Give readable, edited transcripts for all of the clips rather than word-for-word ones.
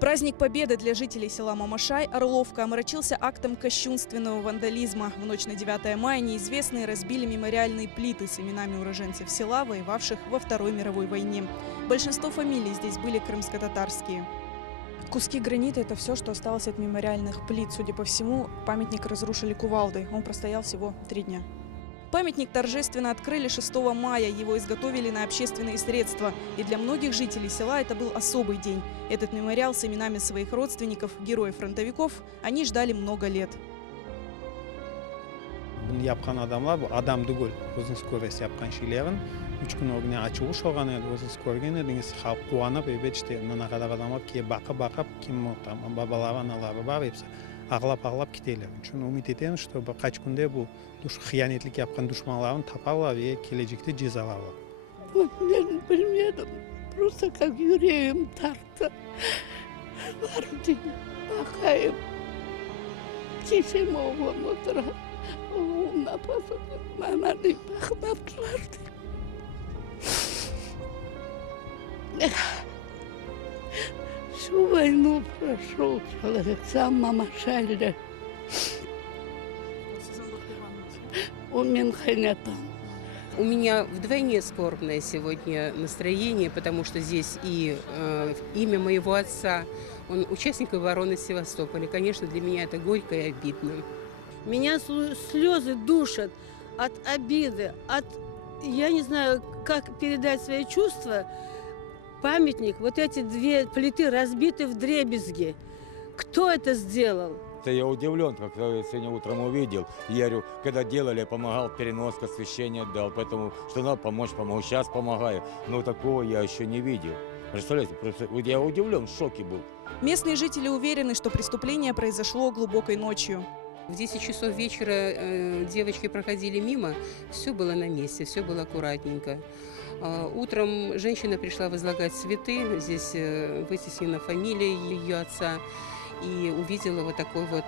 Праздник Победы для жителей села Мамашай Орловка омрачился актом кощунственного вандализма. В ночь на 9 мая неизвестные разбили мемориальные плиты с именами уроженцев села, воевавших во Второй мировой войне. Большинство фамилий здесь были крымско-татарские. Куски гранита – это все, что осталось от мемориальных плит. Судя по всему, памятник разрушили кувалдой. Он простоял всего 3 дня. Памятник торжественно открыли 6 мая. Его изготовили на общественные средства. И для многих жителей села это был особый день. Этот мемориал с именами своих родственников, героев-фронтовиков, они ждали много лет. Япқан адамлар бұл адам дүгіл өзіңіз көресіз япқан шилерін 3 күн орнына ачуы шоған еді өзіңіз көрген едіңіз халық қуанып ебетште мына қадақ адамлар ке бақы-бақып кем бабалары аналары бар епсі ағылап кетелер. Үшін үміт етеміз, что бір қач күнде бұл қияnetlік япқан дұшманларын тапалар и келешекте жазалар. Ben bilmiyordum. Просто как yüreğim tarttı. Vardı. Bakayım. Çeşim oğlum oturar. Oğlum ne yapasın? Bana bir bakmadılar. Всю войну прошел человек, сам Мамашайле. У Мюнхене там. У меня вдвойне скорбное сегодня настроение, потому что здесь и имя моего отца, он участник обороны Севастополя. Конечно, для меня это горько и обидно. Меня слезы душат от обиды, я не знаю, как передать свои чувства. Памятник, вот эти 2 плиты разбиты вдребезги. Кто это сделал? Я удивлен, как я сегодня утром увидел. Я говорю, когда делали, я помогал, переноска, освещение дал. Поэтому, что надо помочь, помогу. Сейчас помогаю. Но такого я еще не видел. Представляете, я удивлен, в шоке был. Местные жители уверены, что преступление произошло глубокой ночью. В 10 часов вечера девочки проходили мимо, все было на месте, все было аккуратненько. Утром женщина пришла возлагать цветы, здесь вытеснена фамилия ее отца, и увидела вот такое вот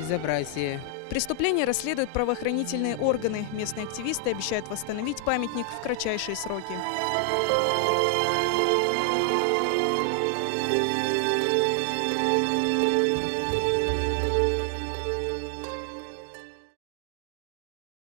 безобразие. Преступление расследуют правоохранительные органы. Местные активисты обещают восстановить памятник в кратчайшие сроки.